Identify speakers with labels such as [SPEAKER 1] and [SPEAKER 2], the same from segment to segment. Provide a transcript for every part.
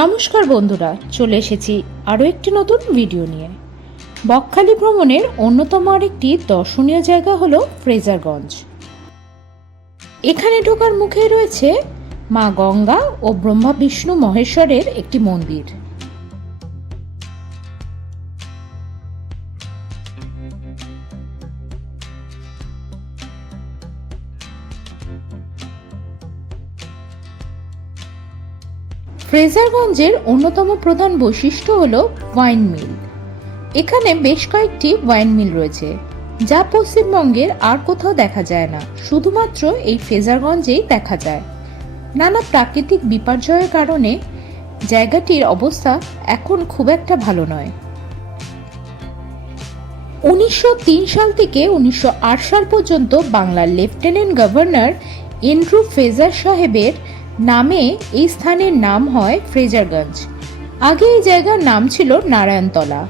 [SPEAKER 1] নমস্কার বন্ধুরা, চলে এসেছি আরও একটি নতুন ভিডিও নিয়ে। বকখালি ভ্রমণের অন্যতম আরেকটি দর্শনীয় জায়গা হলো ফ্রেজারগঞ্জ। এখানে ঢোকার মুখে রয়েছে মা গঙ্গা ও ব্রহ্মা বিষ্ণু মহেশ্বরের একটি মন্দির। ফ্রেজারগঞ্জের অন্যতম প্রধান বৈশিষ্ট্য হল ওয়াইন মিল। এখানে বেশ কয়েকটি ওয়াইন মিল রয়েছে, যা পশ্চিমবঙ্গের আর কোথাও দেখা যায় না, শুধুমাত্র এই ফ্রেজারগঞ্জেই দেখা যায়। নানা প্রাকৃতিক বিপর্যয়ের কারণে জায়গাটির অবস্থা এখন খুব একটা ভালো নয়। উনিশশো সাল থেকে উনিশশো আট সাল পর্যন্ত বাংলার লেফটেন্যান্ট গভর্নর এন্ড্রু ফ্রেজার সাহেবের নামে এই স্থানের নাম হয় ফ্রেজারগঞ্জ। আগে এই জায়গার নাম ছিল নারায়ণতলা।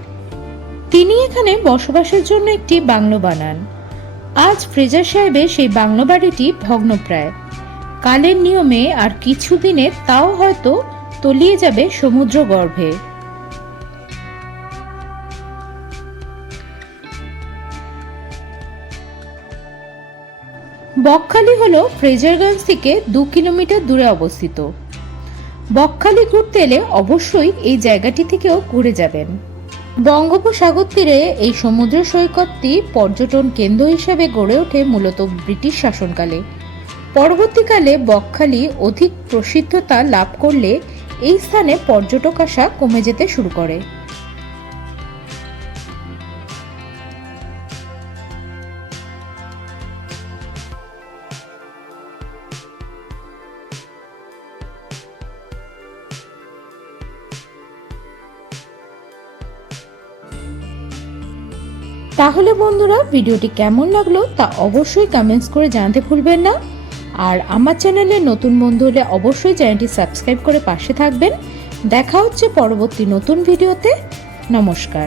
[SPEAKER 1] তিনি এখানে বসবাসের জন্য একটি বাংলো বানান। আজ ফ্রেজার সাহেবের সেই বাংলো বাড়িটি ভগ্নপ্রায়। কালের নিয়মে আর কিছু দিনে তাও হয়তো তলিয়ে যাবে সমুদ্র গর্ভে বকখালি হল ফ্রেজারগঞ্জ থেকে দু কিলোমিটার দূরে অবস্থিত। বকখালি ঘুরতে এলে অবশ্যই এই জায়গাটি থেকেও ঘুরে যাবেন। বঙ্গোপসাগর তীরে এই সমুদ্র সৈকতটি পর্যটন কেন্দ্র হিসেবে গড়ে ওঠে মূলত ব্রিটিশ শাসনকালে। পরবর্তীকালে বকখালি অধিক প্রসিদ্ধতা লাভ করলে এই স্থানে পর্যটক আসা কমে যেতে শুরু করে। তাহলে বন্ধুরা, ভিডিওটি কেমন লাগল তা অবশ্যই কমেন্টস করে জানাতে ভুলবেন না। আর আমার চ্যানেলে নতুন বন্ধু হলে অবশ্যই চ্যানেলটি সাবস্ক্রাইব করে পাশে থাকবেন। দেখা হচ্ছে পরবর্তী নতুন ভিডিওতে। নমস্কার।